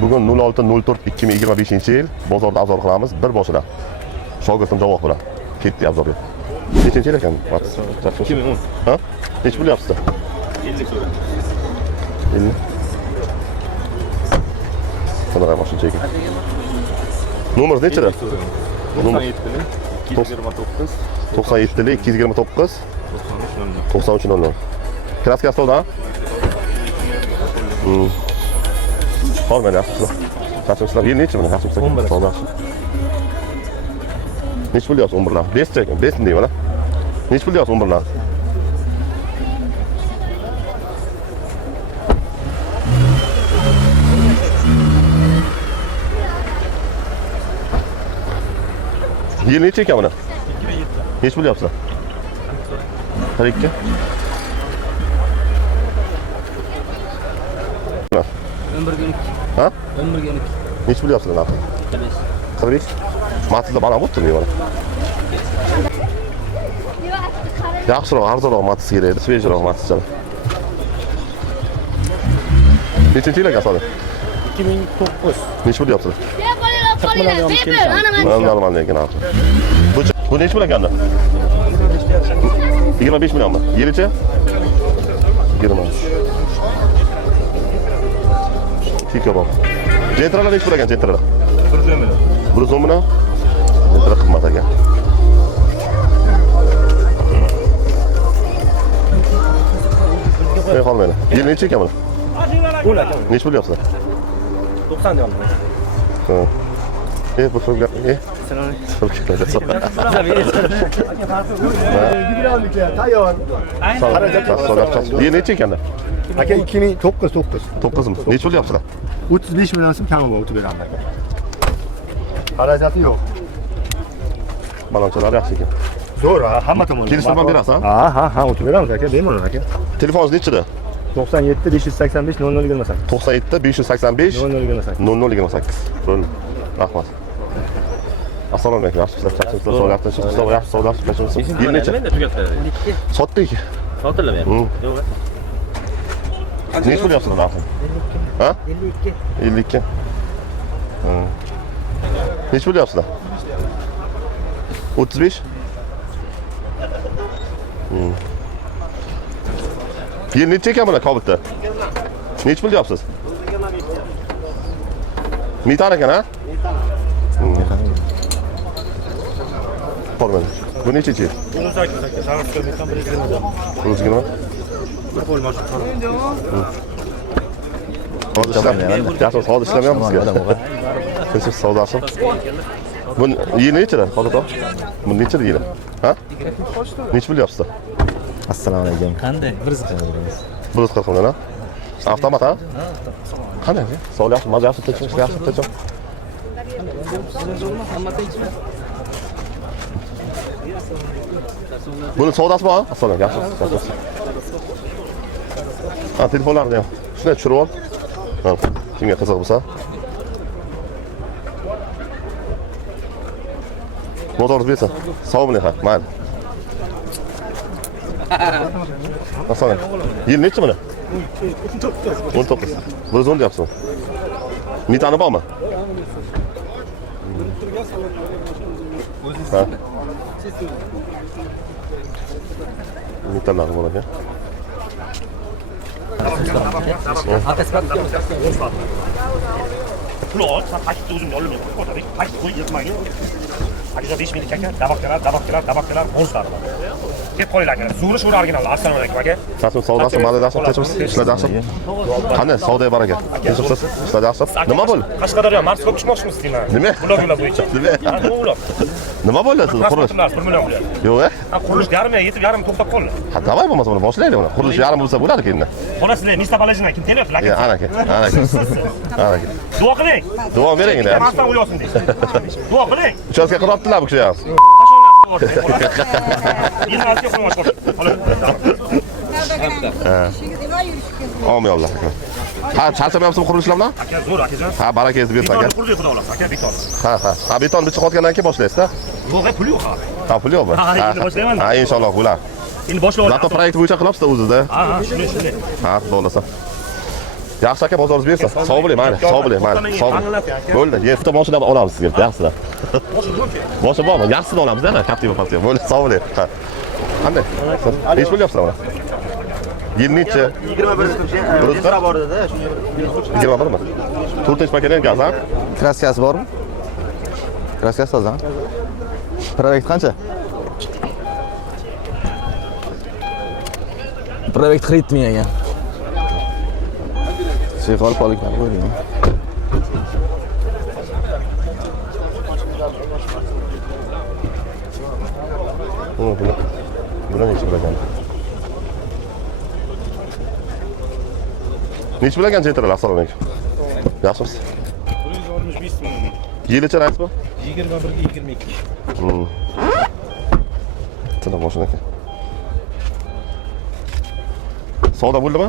Bugun 06.04.2025-yil bozorda abzor qilamiz. Bir boshida. Shogirdim javob bilan. Ketdi abzorga. Nechinchi yil ekan? 2010. Ha? Nech pul yapsiz? 50 so'ra. 50. Qanaqa mashina ekan? Nomer nechida? 97 97 229 9300. Kraska stolda? Hormel yapsizlar. Qachon yil nechi buni? Qachon 11. Solda. Nech pul yapsiz 11 lar? 5 ekan, 5 deyman ha. Nech pul yapsiz 11 lar? Yil nechi ekan buni? 2007. Nech pul yapsiz? 42. Ha? 11 Nech pul yapsiz narxi? 45. Matizda baland bo'libdi mana. Yaxshiroq, arzonroq matiz kerak edi, svejroq matizlar. Nechinchi yil ekan sodi? 2009. Nech pul yapsiz? 40 million olib kelishadi. Normal ekan narxi. Bu nech pul ekanda? 25 millionmi? Yilicha? 20. Tika bor. Jentralar nech pul ekan jentralar? 110 million. 110 million? Jentra qimmat ekan. Qolmaydi. Yil necha ekan buni? O'l aka. Nech pul yapsiz? 90 deyapman. Ha. Bu firma Tayyor. Yil necha ekanda? Aka 2009. 9mi? Nech pul yapsizlar? 35 million so'm kami bor, o'tib beraman aka. Xarajati yo'q. Balonchalar yaxshi ekan. Zo'r, hamma tomon. Kelishtirma berasiz, Ha, o'tib beramiz aka, bemalol aka. Telefoningiz nechida? 97 585 0028. 97 585 0028. 0028. Rahmat. Assalomu alaykum. Yaxshimisizlar? Yaxshimisizlar? Sog'liqda, yaxshi sog'liq. Yil necha? Menda tugatdi. Sotdik. Sotilmi? Yo'q. Nech pul yapsizlar narxi? Ha? 52. Nech pul yapsizlar? 35. Yil necha ekan buni Kobulda? Nech pul yapsiz? Metan ekan, ha? Qolmadi. Bu nechinchi yil? 18 aka. Transfer metan 120. 120. Bir qo'l mashina. Yaxshi, hozir ishlamayapmizku. Siz savdosi. Bu yil nechida? Hozir bu nechida yili? Ha? Nech pul yapsiz? Assalomu alaykum. Qanday? 140 million, ha? Avtomat, ha? Qanday? Sog'liq yaxshi, mazza yaxshi, tinch, yaxshi, tinch. Buni savdosi bor, ha? Assalomu yaxshi. Ha, telefonlarni ham. Shuni tushirib ol. Ha, kimga qiziq bo'lsa. Motoringiz bersin. Sog' bo'ling, ha. Mayli. Assalomu. Yil nechi buni? 19. 110 deyapsiz. Metani bormi? Ha. Metanlar bor ekan. Pul ol, sen paketni o'zingga olmaysan. Qo'ydik, paket qo'yib yetmagan. Paketda 5 ming aka, dabaqchalar, bonuslar bor. Deb qo'yinglar aka. Zo'ri shu original. Assalomu alaykum aka. Sasum savdosi, madadasi, tinchmisiz? Ishlar yaxshi. Qanday savdoga bor ekan? Tinchsiz? Ishlar yaxshi. Nima bo'ldi? Qashqadaryo Marsga tushmoqchimisiz deyman. Nima? Bloglar bo'yicha. Nima? Nima bo'ladi? Nima bo'ldi siz qurilish? 1 million bo'ladi. Yo'q, Ha, qurilish yarmiga yetib, yarim to'xtab qoldi. ha, davay bo'lmasa buni boshlaylik buni. Qurilish yarim bo'lsa bo'ladi keyin. Xolasizlar, nechta balajina kim telayapti? Ana aka. Duo qiling. Duo bering unda. Marsdan o'lyosin deysiz. Duo qiling. Uchastka qilyaptilar bu kishi ham. Olmayaptilar aka. Ha, charchamayapsizmi qurilishlar bilan? Aka, zo'r akajon. Ha, barakangizni bersin aka. Beton qurdik, xudo xolasa, aka, beton. Ha, beton bichib qotgandan keyin boshlaysiz-da. Yo'q, pul yo'q hali. Ha, pul yo'qmi? Ha, endi boshlayman. Ha, inshaalloh bo'ladi. Endi boshlayapman. Zato proyekt bo'yicha qilyapsiz o'zingizda. Ha, shunday. Ha, xudo xolasa. Yaxshi aka, bozoringiz bersin. Sog' bo'ling, mayli. Sog' bo'ling, mayli. Sog' bo'ling. Bo'ldi. Yetti mashina olamiz sizga, yaxshidan. Boshqa bormi? Yaxshidan olamiz-da, Captiva partiya. Bo'ldi, sog' bo'ling. Ha. Qanday? Nech bo'lyapsizlar mana? Yil nechi? 21 lira bor edi-da, shunga 21 mi? 4-chi paketdan gaz, ha? Kraskasi bormi? Kraskasi toza. Proyekt qancha? Proyekt xarid mi ekan? Seyxol poliklar qo'ying. Buni nechi bilagan? Nechi bilagan jentralar, assalomu alaykum. Yaxshimisiz? 165 ming. Yilicha rais bu? 21 ga 22. Tana mashina ekan. Savdo bo'ldimi?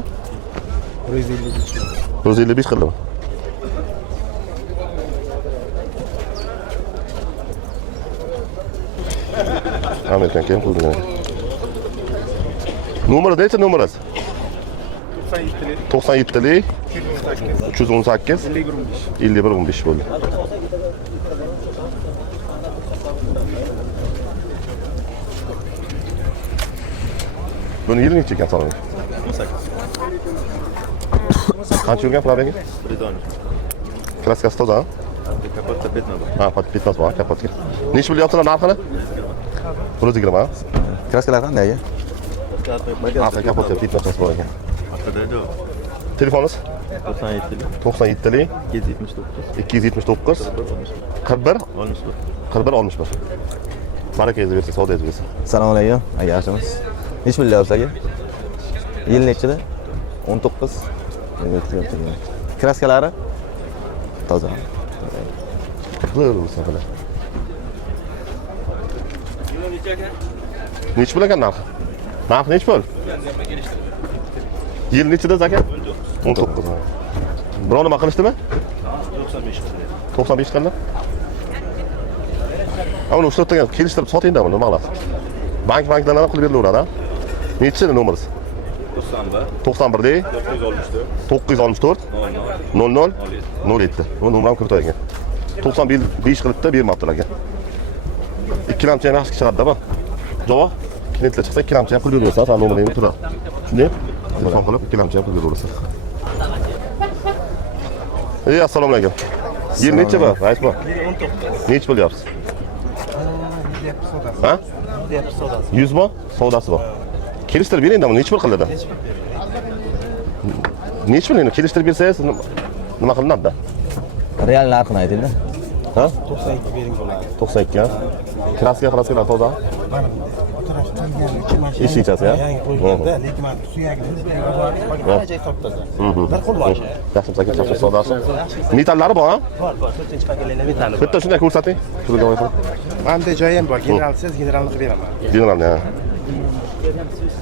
155 qildimi? Amerikan kim qildi? Nomeri necha numerasi? 97lik 318 5115 bo'ldi. Buni yili necha ekan so'rang? 18. Qancha yurgan probegi? 1 Kraskasi toza? Kapotda 15 bor. Ha, 15 bor, kapotga. Necha bilyapsizlar narxini? 120. Kraskalar qanday? Arqa kapotga 15 bor ekan. Telefoningiz? 97lik 279 41 61. Barakangizni bersin, savdoyingizni bersin. Assalomu alaykum. Yaxshimisiz? Nech bilyapsiz aka? Yil nechida? 19. Kraskalari toza. Bo'lsa qila. Nech bo'lagan narx? Narx nech bo'l? Yil nechida aka? 19. Birov nima qilishdimi? 95 qildi. Uni ushlatgan kelishtirib sotingda buni, nima qilasiz? Bankdan ham qilib berilaveradi. Nechi nomeringiz? 91 dey 964 00 07. Bu nomer ham kirib 95 qilibdi, bermabdilar aka. Ikkilamchi ham yaxshi chiqadi-da bu. Javob, klientlar chiqsa ikkilamchi ham qilib berasiz, ha nomeringni turadi. Shunday? Telefon qilib ikkilamchi ham qilib berasiz. Assalomu alaykum. Yil necha bu? Rais bu. 19. Nech bo'lyapsiz? Ha? 100 mi? Savdosi bor. Kelishtirib bering-da, buni nech pul qiladi? Nech pul endi kelishtirib bersangiz nima qilinadi-da? Real narxini ayting-da. Ha? 92 bering bo'ladi. 92 ha? Kraskalar toza? Eshikchasi ha? Yangi qo'yilganda, lekin men suyagini ancha toptaza. Bir qo'l bor. Yaxshimisiz aka, chaqchaq savdosi. Metallari bor ha? Bor, 4-chi paketlarni metali. Bitta shunday ko'rsating. Shunga qo'yib. Menda joyi ham bor. Generalsiz generalni qilib beraman. Generalni ha.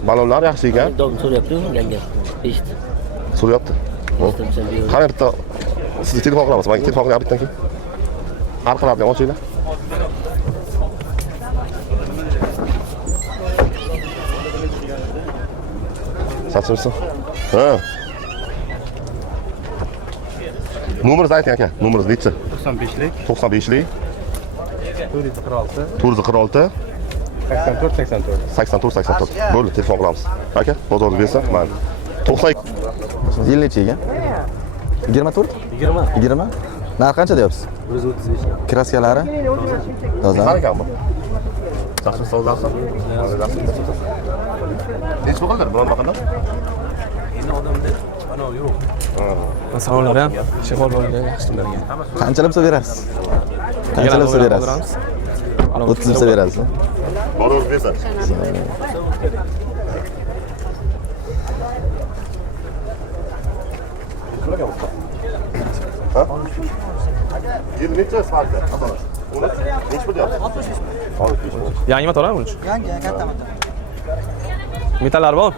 Balonlar yaxshi ekan. Dom so'rayaptimi? Yanga. Eshit. So'rayapti. Qani bitta siz telefon qilamiz. Men telefon qilib bitdan keyin. Arqalarni ochinglar. Sachimsiz? Ha. Nomeringizni ayting aka. Nomeringiz nechi? 95lik 95lik 446 484 84. Bo'ldi, telefon qilamiz. Aka, bozoringiz bersa, mayli. 92. Yil necha ekan? 24? 20. Narx qancha deyapsiz? 135. Kraskalari toza. Qani ekan bu? Chaqchaq savdosi. Nech bo'ldi? Biron baqinlar? Endi odamda ana yo'q. Savollar ham shifo bo'lgan yaxshi tularga. Qanchalab berasiz? Qanchalab berasiz? 30 so'm berasiz. Boringiz bersa. Ha? Yil necha farqi? Asosan. Uni nech bo'lyapti? 65. Yangi motor ham bunchi? Yangi, katta motor. Metallar bor.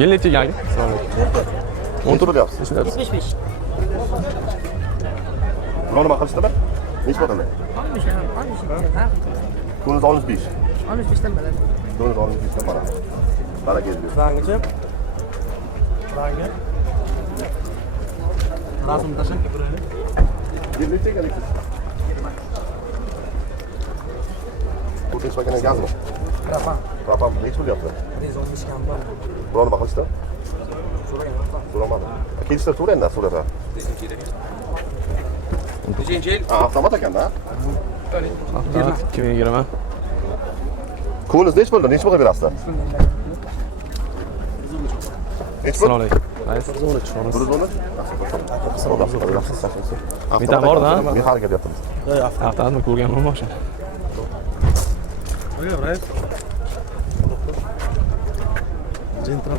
Yil necha yangi? 10 bo'lyapsiz. 75. Buni nima qilishdimi? Nech bo'ldimi? 65. Kunuz 65. 65 dan baland. Dönün onun üstüne bana. Bana geliyor. Rangıcım. Rangı. Lazım taşın ki buraya. Bir litre geldik. Bu test makine gaz mı? Rapam. Rapam ne için yaptı? Biz olmuş kampan. Buranı bakın işte. Soramadım. Kiliste soran da sorada. Avtomat ekan da. Avtomat 2020. Ko'nglingiz nech bo'ldi? Nech pulga berasiz? Nech pul? Assalomu alaykum. Rais. 110. Bitta bor-da. Men harakat qilyapmiz. Avtomatni ko'rganman mashina.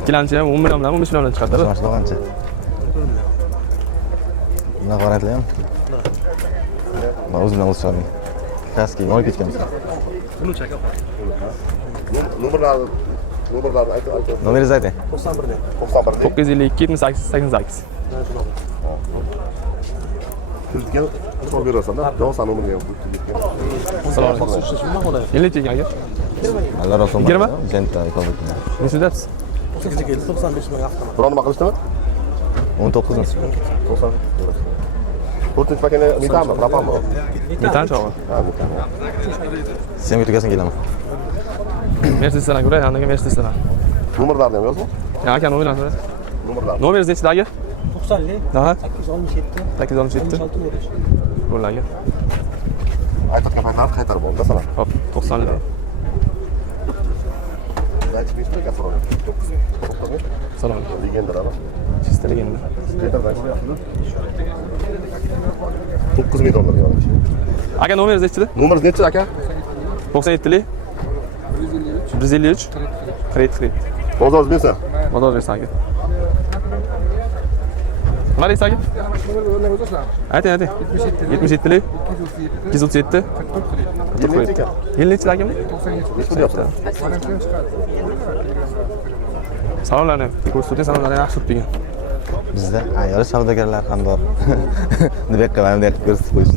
Ikkilamchi ham 10 million bilan 15 million bilan chiqadi. Mashina qancha? Bunaqa variantlar ham. Men o'zimdan o'z chiqaring. Kaski olib ketganmiz. Nomerlarni aytib. Nomeringizni ayting. 91 952 7888. Sizga savol berasan-da. Javob nomeriga yo'q. Assalomu alaykum. Yilchi ekan aka. Alloh razı olsun. 20? Jenta ikobatini. Nechida debsiz? 95 ming avtomat. Biron nima qilishdimi? 19 mi? 90. 4 makina metami, rapammi? Metan chog'i. Ha, metam. Sen o'tgasin kelaman. Mercedesdan ko'ra, yandaga Mercedesdan. Nomerlarni ham yozmi? Ya aka nomerlar. Nomerlar. Nomeringiz nechida aka? 90 Ha? 867. 867. 66 verish. Bo'ldi aka. Aytgan paytlarni qaytarib oldi, masalan. Hop, 90 lik. Daychi beshta gazron. Assalomu alaykum. Legendalar. Chista legenda. $9 ming yo'q. Aka nomeringiz nechida? Nomeringiz nechi aka? 97 lik. 153. Kredit. Bozor bersa. Bozor bersa aka. Nima deysiz aka? Ayting. 77 lik. 237. Nechi ekan? Yil nechida aka? Nech pul deyapsiz? Salonlarni ko'rsating, salonlarni yaxshi turibdi ekan. Bizda ayol savdogarlar ham bor. Nima yoqqa mana bunday qilib ko'rsatib qo'yishdi.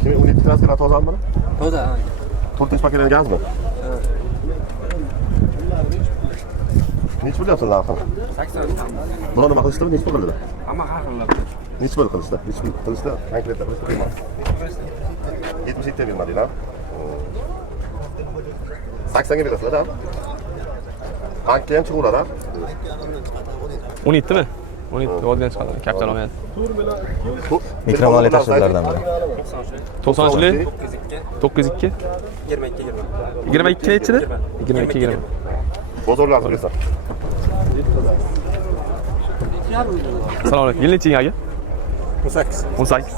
Kim 17 klasslar tozami buni? Toza. 4 paketli gazmi? Nech pul deyapsiz narxini? 80. Buni nima qilishdimi? Nech pul qildilar? Hamma har xil. Nech pul qilishdi? Nech pul qilishdi? Konkretlar qilishdi. 77 bermadinglar. 80 ga berasizlar-da. Bankka ham chiqaveradi. 17 mi? 17 olgan chiqadi. Kapital olmaydi. Mikromoliya tashkilotlardan biri. 90'lik 92 22 nechida? 22. Bozorlarni bersa. Assalomu alaykum. Yil nechi aka? 18. 18.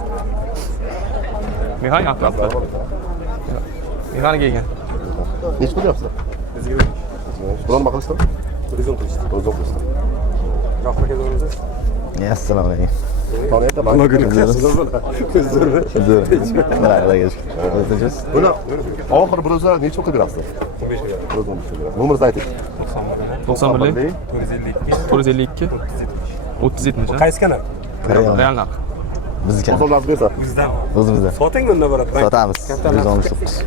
Mexanik avtomat. Mexanik ekan. Nech pul deyapsiz? Buni nima qilishdimi? Turizm qilishdi. Assalomu alaykum. To'g'ri, Nima ko'ryapsiz? Zo'r. Buni oxir biroza necha pul berasiz? 15 ga. Nomeringizni ayting. 91lik 452 37 necha? Qaysi kanal? Real narx. Bizniki. Bozorlarni bersa. O'zimizda. Soting unda boradi. Sotamiz. 119.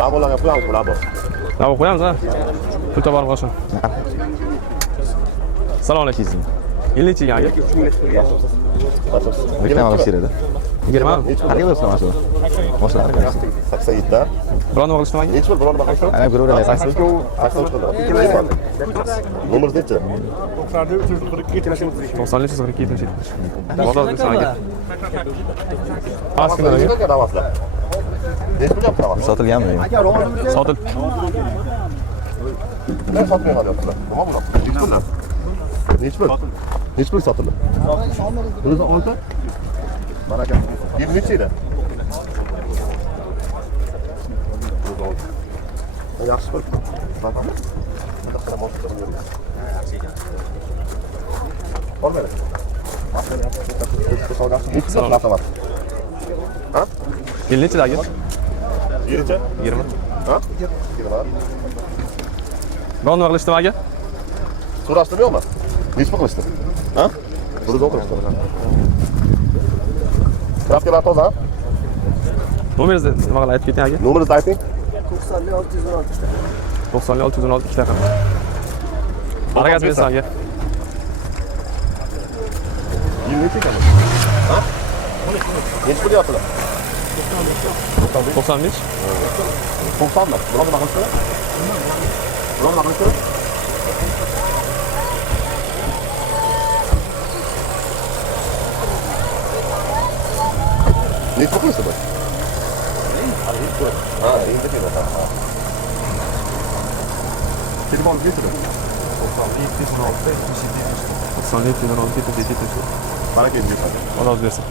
Labolarga qo'yamiz, labo. Lavo qo'yamiz ha. Pul toparib qolsin. Assalomu alaykum. Yil nechi aka? Reklama qilish kerak edi. 20 mi? Qanday bo'lsa mashina? Mashina qanday? 87 da. Biron nima qilishdi aka? Necha pul biron nima qilishdimi? Ana ko'raveradi. 80 Nomeringiz nechi? 90 lik 42 70. Bozor bersa aka. Askina aka. Davaslar. Necha pul deyapsiz davas? Sotilganmi? Sotil. Ne sotmay qolyapsizlar? Nima bo'ladi? Necha pul? Necha pul? Necha pul sotildi? O'zi 6. Mana aka. Yil necha edi? Yaxshi pul. Raqamni. Olmaydi. Ha? Yil nechida aka? 20. 20. Ha? 20. Biron nima qilishdimi aka? So'rashdimi yo'qmi? Necha pul qilishdi? Ha? Biroz o'qishdi. Kraskalar toza. Nomeringizni nima qilib aytib keting aka? Nomeringizni ayting. 90 616 ikkita raqam. Qaragaz bersan aka. Necha ekan? Ha? Necha qilyapsizlar? 95. 90 mi? Biroz nima qilishdi? Biroz nima qilishdi? Necha qilishdi bu? Ha, endi keladi. Telefon getirdim. 97 16 77. Baraka bersin. Xudo o'zi bersin.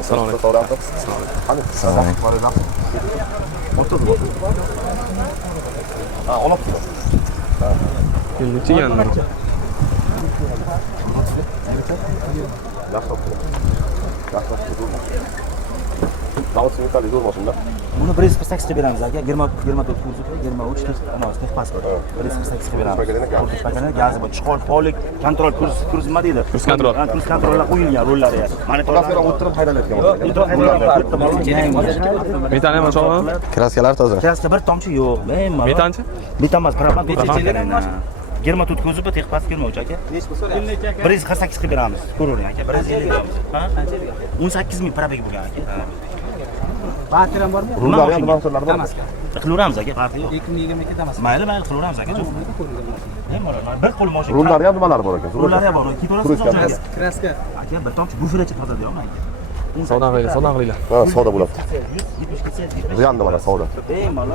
Assalomu Ha, olib tur. Necha yanlar? Davosini tali zo'r boshimda. Buni 148 ga beramiz aka. 24 kursi, 23 texnik pasport. 148 ga beramiz. Kursi pakani gazi bor. Chiqol faollik kontrol kurs nima deydi? Kurs kontrol. Kurs kontrollar qo'yilgan rollari. Kraskalar o'tirib haydalayotgan bo'ladi. Metani mashallah. Kraskalar toza. Kraska bir tomchi yo'q. Bemalol. Metanchi? Betamas, propan betamas. 24 ko'zi bu texpas 23 aka. 148 ga beramiz. Ko'ravering aka. 150 beramiz. Ha? 18 ming probegi bo'lgan aka. Batiram bormi? Rullari ham mavzular bor. Qilaveramiz aka, farqi yo'q. 2022 damas. Mayli, qilaveramiz aka. Bir qo'l moshina. Rullari ham nimalar bor ekan? Rullari ham bor. Kito'rasiz Kraska. aka, bir tomchi buferacha tozaladi aka. Savdo qilinglar. Ha, savdo bo'ladi. Ziyon nimalar savdo? Bemalol.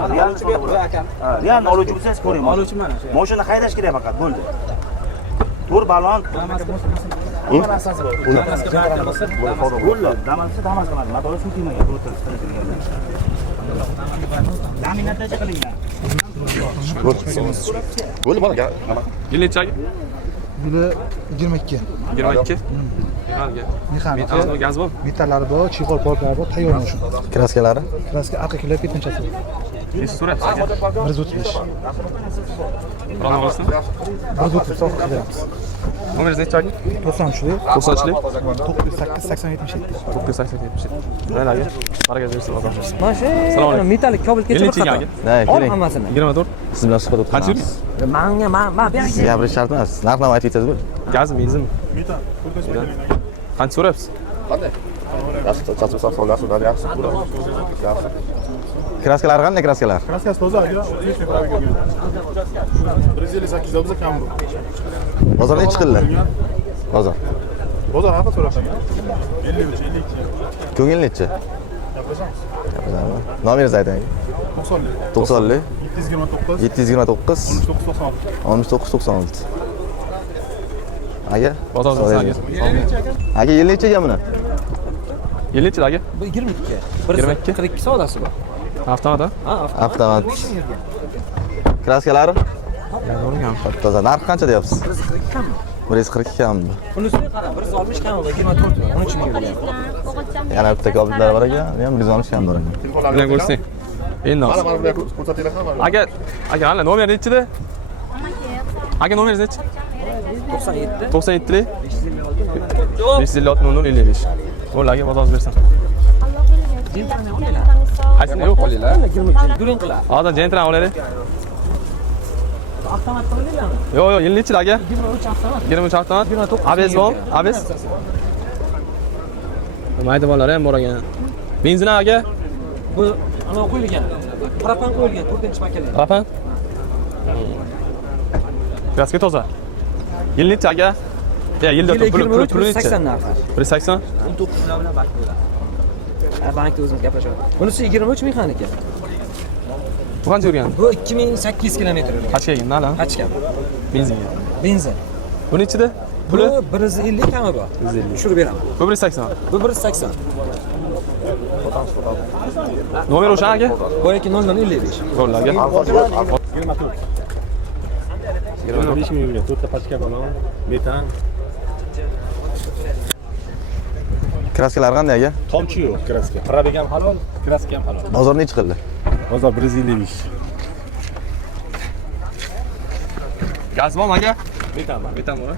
Real oluvchi bo'lsangiz ko'ring. Oluvchi mana shu. Mashina haydash kerak faqat, bo'ldi. To'r balon. Bo'ldi. Damasga damas qiladi. Motor suv kelmagan. Laminatsiya qilinglar. Bo'ldi mana. Yil necha aka? Buni 22. 22. Mexanika. Gaz bor? Metallari bor, chig'ol portlari bor, tayyor shu. Kraskalari? Kraska arqa kelib ketgunchasi. Nechta so'rayapsiz aka? 135. Biron olasizmi? 130 so'q beramiz. Nomeringiz necha aka? 93. 90'lik. 98 80 77. 987. Mayli aka. Baraka bersin Alloh. Mana shu Assalomu alaykum. metalik kabelgacha bir qator. Ha, keling. Hammasini. 24. Siz bilan suhbat Qancha o'tkazamiz. yursiz? Men Siz gapirish shart emas. Narx-navo aytib ketasiz bo'l. Gazmi, benzinmi? Qancha so'rayapsiz? Qanday? Yaxshi, chachib saqson yaxshi, yaxshi. Yaxshi. Kraskalar qanday kraskalar? Kraskasi toza aka. 158 da biza kam bu. Bozor nechi qildi? Bozor. Bozor haqi so'rashgan. 53 52. Ko'ngil nechi? Gapiramiz. Nomeringizni ayting. 90lik. 90 729 729 1996. 1996. Aka? Bozor aka. Aka yil nechaga buni? Yil necha aka? Bu 22. 22? 42 savdosi bor. Avtomat. Ha, Avtomat. Kraskalari? Toza. Narx qancha deyapsiz? 142 kammi? Bunisi qarang, 160 kam bo'ldi, 24 13 ming bo'lgan. Yana bitta kabellar bor ekan, bu ham 160 kam bor ekan. Bilan ko'rsang. Endi Mana mana bular ko'rsatinglar ham. aka, ana nomer nechida? Aka nomeringiz nechi? 97. 97lik. 556 0055. Bo'ldi aka, bozor bersin. Qaysini yo'q qo'linglar. During qilar. Hozir jentran olaylik. Avtomat qilinganmi? Yo'q, yil nechida aka? 23 avtomat. 23 avtomat. ABS bor? ABS? Mayda bolalar ham bor ekan. Benzin aka? Bu ana qo'yilgan. Propan qo'yilgan 4-paketlar. Propan? Kraska toza. Yil necha aka? Ya, yilda pul necha? 80 narxi. 180? 19 million bilan bank bo'ladi. Bankda o'zimiz gaplashamiz. Bunisi 23 mexanika. Bu qancha yurgan? Bu 2800 kilometr yurgan. Qancha kelgan? Nala? Qachga? Benzinga. Benzin. Bu nechida? Bu 150 kami bor. 150. Tushirib beraman. Bu 180. Bu 180. Nomer o'sha aka? Boyaki 0055. Bo'ldi aka. 25 ming yurgan, 4 ta pachka balon, metan. Kraskalar qanday aka? Tomchi yo'q kraska. Probeg ham halol, kraska ham halol. Bozor nechi qildi? Bozor 155. Gaz bormi aka? Metan bor.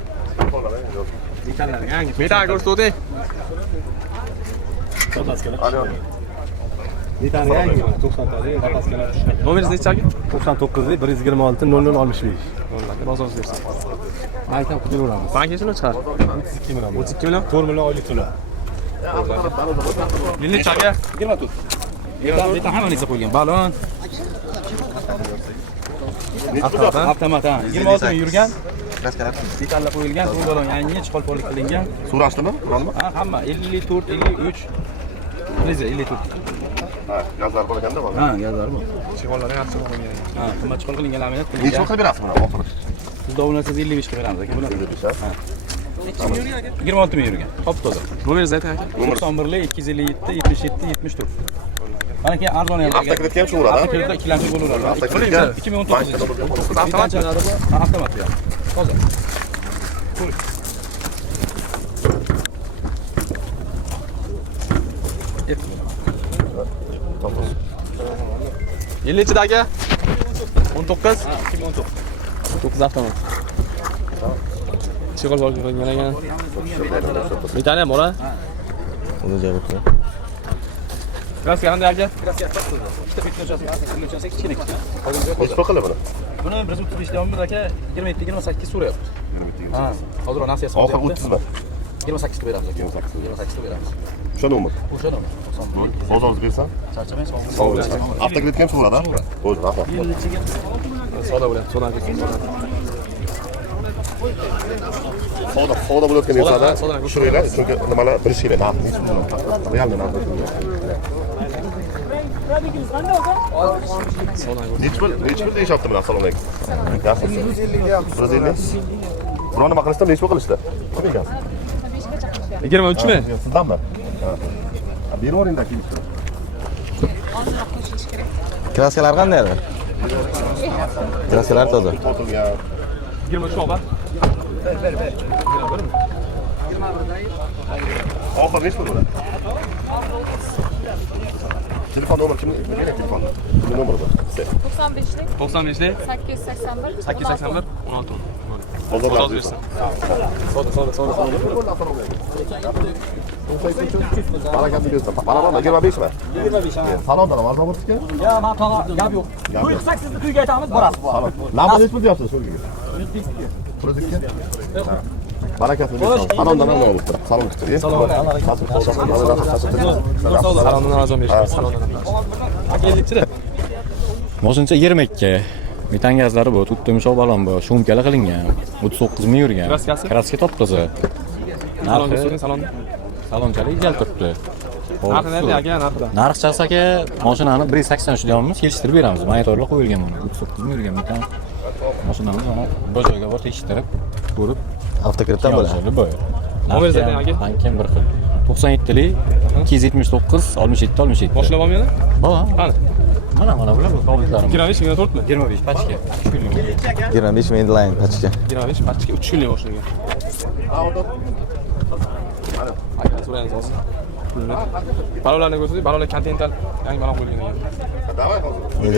Metanlar yangi. Metan ko'rsating. Metani yangi 90 tali zapaskalar tushgan. Nomeringiz necha aka? 99 126 0065. Bozoringiz bersin. Bankdan qutulaveramiz. Bank nechini chiqar? 32 million. 32 million. 4 million oylik to'lov. Yil necha aka? 24. Metan hamma narsa qo'yilgan. Balon, avtomat, 26 ming yurgan. Detallar qo'yilgan, bu balon yangi chiqolpolik qilingan. So'rashdimi? Quranmi? Ha, hamma 54, 53. Priza 54. Ha, gazlar bor ekanda bor. Ha, gazlar bor. Chiqonlar yaxshi bo'lgan. Ha, qimmat chiqol qilingan laminat Necha qilingan. qilib berasiz buni oxiri? Siz dovunasiz 55 ga beramiz aka. Bular 26 ming yurgan. Top toza. Nomeringizni ayting aka. 91 257 77 74. Mana keyin arzon ham Avtokredit ham shu uradi. Avtokreditda ikkilamchi bo'laveradi. Avtokreditga 2019. Avtomat. Avtomat bu. Toza. Yil nechida aka? 19. 2019. 9 avtomat. Chiqol bor qilingan ekan. Metan ham bor-a? Uni joyga Kraska qanday aka? Ikkita bitnochasi kichkina. Qilib qilib buni. Buni biz o'tib ishlayapmiz aka 27 28 so'rayapti. Ha, hozir nasiyasi Oxir 30 mi? 28 ga beramiz aka. 28 ga beramiz. O'sha nomer. O'sha nomer. Bozoringiz bersan? Charchamang, sog' Sog' bo'ling. Avtokredit ham shu uradi. O'zi rahmat. Soda bo'lyapti, soda aka. Savdo bo'layotgan insonlar savdo. shu yerlar chunki nimalar bilish kerak. Narx necha pul? Realni narx. Necha pul deyishyapti bular? Assalomu alaykum. Yaxshisiz? 150. Biror nima qilishda necha pul qilishdi? Kim egasi? 23 mi? Sizdanmi? Ha. Berib yuboringda kelishdi. Kraskalar qanday? Kraskalar toza. Tortilgan. 23 oba. Oxir necha pul bo'ladi? Telefon nomeri kimning? Menga telefon. Kimning nomeri bor? 95'lik 95'lik 881 881 16. Bozor Bozoringiz bersin. Barakatli bersin. Barabar 25 mi? 25 ha. Salondan arzon bo'ldiki? Ya, men tog'a gap yo'q. To'y qilsak sizni to'yga aytamiz, borasiz. Lamba necha pul deyapsiz so'rgiga? 32. Barakatli bersin. Salondan ham olibdi. Salon chiqdi. Salondan arzon berishimiz. Salondan. Aka 50-chida. Moshincha 22. Metan gazlari bu, to'rtta yumshoq balon bu, shumkalar qilingan. 39 ming yurgan. Kraskasi? Kraska top toza. Salonga so'ring, salonni. Salonchalik gal turibdi. Narxi necha aka, narxida? Narx chaqsaga mashinani 183 deyapmiz, kelishtirib beramiz. Monitorlar qo'yilgan buni. 39 ming yurgan metan. Mashinamiz mana bu joyga bor tekshirib, ko'rib, Avtokreditdan bo'ladi. bu. Nomeringizni ayting aka. Bankim bir xil. 97lik 279 67 67. Boshlab olmaydi? Bor. Qani? Mana bular bu qobullarimiz. 25 24 mi? 25 pachka. 25 ming line pachka. 25 pachka 3 kunlik boshlagan. Aka so'raymiz hozir. Pulni. Balonlarni ko'rsating, balonlar kontental yangi balon qo'yilgan ekan.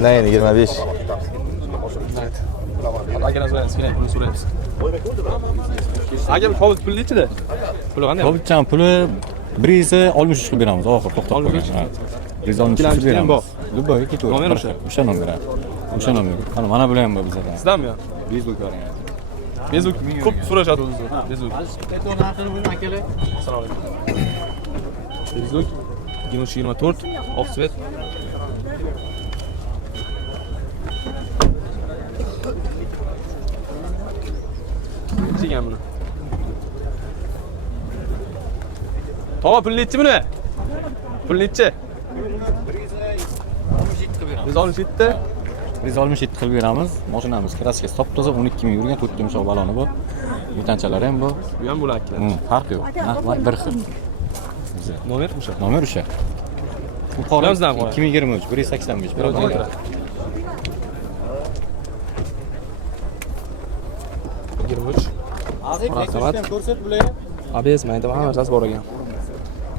Line 25. Akadan so'raymiz, final pulni so'raymiz. Aka bu qobul pul nechida? Puli qanday? Qobulchan puli 163 qilib beramiz, oxir to'xtab qolgan. 163 qilib beramiz. Любой ketaveradi. Nomer o'sha. O'sha nomer. O'sha nomer. Mana bular ham bor bizda. Sizdanmi? Facebook bor. Bezuk ko'p so'rashadi o'zingiz. Bezuk. Assalomu alaykum. Bezuk 2324 Oqsvet. Chigan buni. Tova pul nechi buni? Pul nechi? 167. 167 qilib beramiz. Mashinamiz kraska top toza 12 ming yurgan, 4 yumshoq baloni bu. Metanchalari ham bu. Bu ham bo'lak. Farq yo'q. Narx bir xil. Nomer o'sha. Nomer o'sha. Bu qora 2023 185 bir odam. 23. Hozir ko'rsat bular. ABS mayda hamma narsasi bor ekan.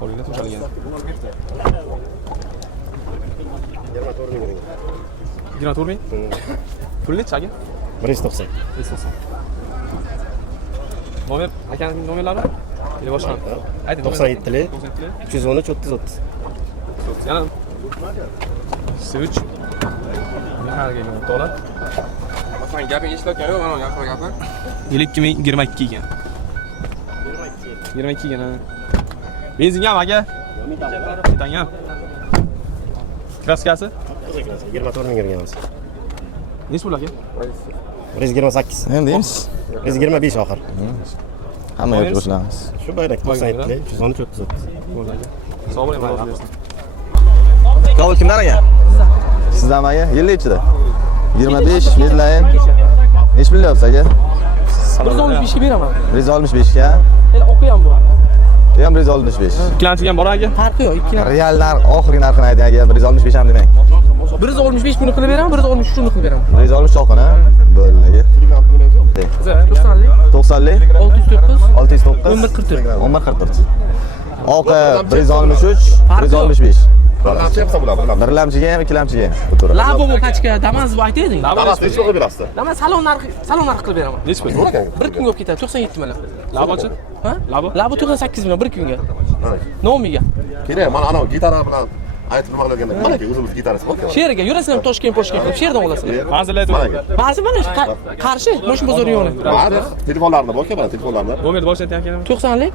Qo'lingizda to'shalgan. 24 ming. Pul nechi aka? 190. Nomer, akaning nomerlari? Yo boshqa. Ayting. 97lik 313 30 30. Yana Switch. Nimaga kelgan to'la? Sen gaping eshitayotgan yo'q, mana gapir gapir. 22 ekan. 22 ekan. Benzin ham aka. Metan ham. Kraskasi? 24 ming berganmiz. Nechi pul aka? 128. Ham deymiz. 125 oxir. Hamma yo'q qo'shilamiz. Shu bayrak 97lik 313 30 30. Bo'ldi aka. Sog' bo'ling, Alloh bersin. Kabul kimlar aka? Sizdan aka? Yil ichida. 25 bezlayin. Nechi pul deyapsiz aka? 165 ga beraman. 165 ga. Endi o'qiyam bu. Ham 165. Ikkilanchi ham bor aka. Farqi yo'q, ikki Real narx oxirgi narxini ayting aka. 165 ham demang. 165 buni qilib beraman, 163 ni qilib beraman. 160 oqin ha. Bo'ldi aka. 90lik 90lik 609 609 1144. Oqa 163 165. Qancha yapsa bular? Bir lamchiga ham, ikki lamchiga ham. Labo bu qachga damas bu aytaylik. Damas necha pulga berasiz? Damas salon narxi qilib beraman. Nechi pul? Bir kunga olib ketadi 97 million. Labochi? Ha? Labo 98 million bir kunga. Nomiga. Kerak, mana ana gitara bilan aytib nima qilganda, mana o'zimiz gitarasi bor. Sherga yurasizlar Toshkent qilib sherdan olasizlar. Manzil aytib. Ba'zi mana qarshi Moshim bozori yo'li. Mana telefonlarni bor-ku, mana telefonlarni. Nomer boshdan aytgan. 90lik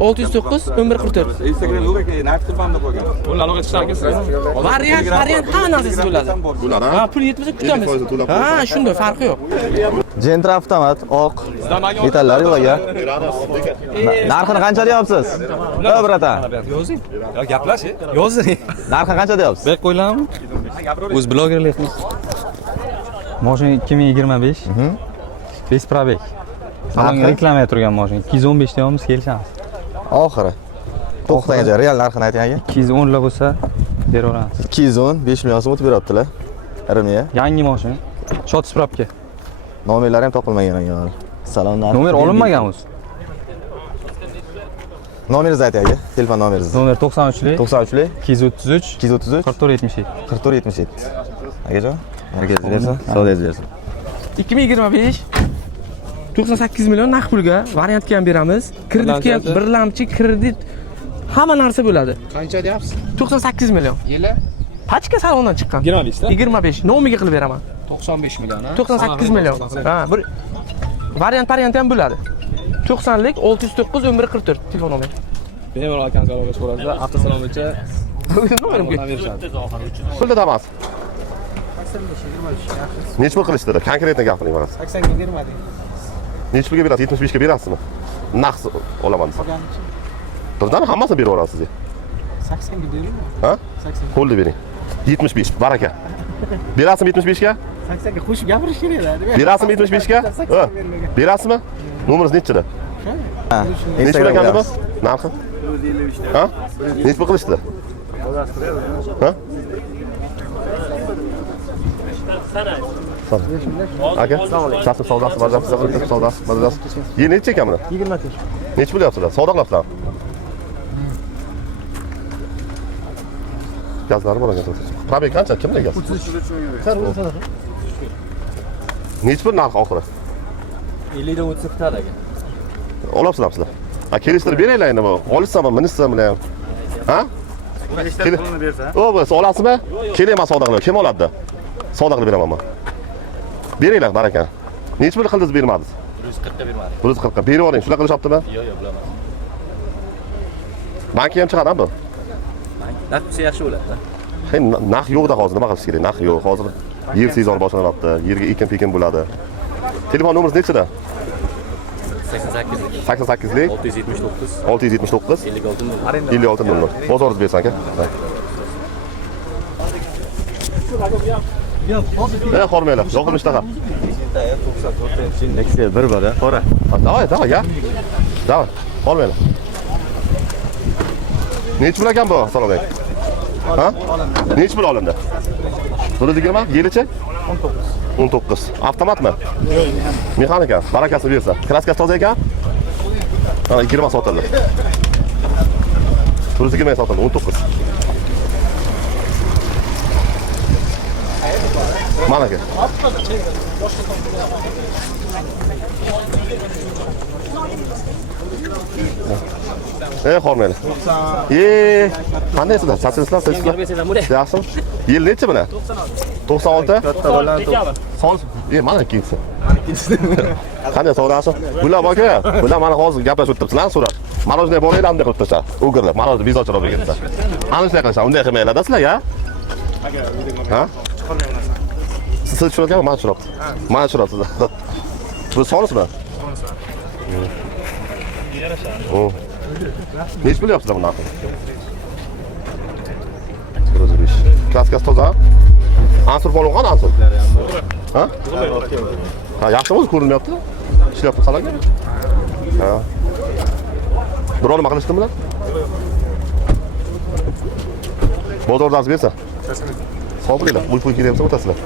609 1144. Instagram yo'q ekan, narx qilib qo'ygan. Ular aloqa chiqargan. Variant hamma narsasi bo'ladi. Bular Ha, pul yetmasa kutamiz. Ha, shunday farqi yo'q. Gentra avtomat oq. Metallar yo'q aka. Narxini qancha deyapsiz? Ha, bratan. Yozing. Yo gaplash, yozing. Narxini qancha deyapsiz? Bek qo'yilami? O'z blogerlikmiz. Mashina 2025. Bes probek. Salonga reklamaya turgan mashina. 215 deyapmiz, kelishamiz. Oxiri. To'xtangcha, real narxini ayting aka. 210 la bo'lsa beraveramiz. 210 5 million so'm o'tib beryaptilar. Rimga. Yangi mashina. Shot spravka. Nomerlari ham topilmagan aka. Salon narxi. Nomer olinmagan o'zi. Nomeringizni ayting aka. Telefon nomeringizni. Nomer 93lik 93lik 233 233 4477. 4477. Akajon, markazingiz bersin, savdoyingiz bersin. 2025 98 million naqd pulga variantga ham beramiz. Kreditga bir lamchi kredit hamma narsa bo'ladi. Qancha deyapsiz? 98 million. Yili? Pachka salondan chiqqan. 25 da? 25. Nomiga qilib beraman. 95 million ha. 98 million. Ha, bir variant ham bo'ladi. 90lik 609 1144 telefon nomeri. Bemalol akangiz aloqa chiqaradida, avtosalon bo'yicha nomerimga. pulda damas. Necha pul qilishdi? Konkretni gapiring mana. 80 ga bermadik. Necha pulga berasiz? 75 ga berasizmi? Naqd olaman desa. Birdan hammasini beraverasiz. 80 ga beraymi? Ha? 80. Qo'lda bering. 75, baraka. Berasizmi 75 ga? 80 ga qo'shib gapirish kerak-da. Berasizmi 75 ga? Ha. Berasizmi? Nomeringiz nechida? Ha. Necha pul ekan bu? Narxi? Ha? Necha pul qilishdi? Ha? Aka, chasib savdosi, bazasi. Yil necha ekan buni? 20 Necha pul deyapsizlar? Savdoqlabsizlar. Gazlari bor ekan. Probek qancha? Kimda gaz? 33. Necha pul narxi oxiri? 50 dan 30 qiladi aka. Olapsizlar sizlar. Ha, kelishtirib beraylar endi bu. Olishsam, minishsam bilan. Ha? Kelishtirib bersa. O, bo'lsa olasizmi? Keling, men savdoqlayman. Kim oladi? Savdoqlab beraman men. Beringlar, baraka. Necha pul qildingiz bermadingiz? 140 ga bermadik. 140 ga berib yuboring. Shular qilishyaptimi? Yo'q, bilaman. Banki ham chiqadi bu. Narx bo'lsa yaxshi bo'ladi-da. Narx yo'qda hozir nima qilish kerak? Narx yo'q. Hozir yer sezon boshlanyapti. Yerga ekin-pekin bo'ladi. Telefon nomeringiz nechida? 88lik 88lik 679 679 56 00. Bozoringiz bersan aka. Hormaylar. Yo'qmi ishtaha? Nexia 1 bor, qora. Davay, ya. Davay. Hormaylar. Necha pul ekan bu salonga? Ha? Necha pul olindi? 120, yilichi? 19. Avtomatmi? Mexanika, barakasi bersa. Kraskasi toza ekan? Ha, 20 sotildi. 120 sotildi, 19. Mana aka. Hormaylar. Qandaysizlar? Sachinizlar, sizlar? Yaxshimi? Yil necha buni? 96? Son. Mana ikkinchisi. Qanday so'rashim? Bular aka, bular mana hozir gaplashib o'tiribsizlar, so'rab. Marojniy boraylar, bunday qilib tashlar. O'girlar, marojniy vizochiroq ketsa. Ana shunday qilishadi, unday qilmaylar-da sizlarga. Ha? Siz tushunayapsizmi? Mana tushunayapsiz. Mana tushunayapsizlar. Bu sonismi? Neç biliyorsunuz bundan? Klaskası toza. Ansur falan kan ansur. Ha? Ha, yaxşı mı ko'rinyapti? Ishlayapti salaga? Ha. Biror nima qilishdimi bular? Bozordan bersa. Sog' bo'linglar. Uy-puy kelyapsa o'tasizlar.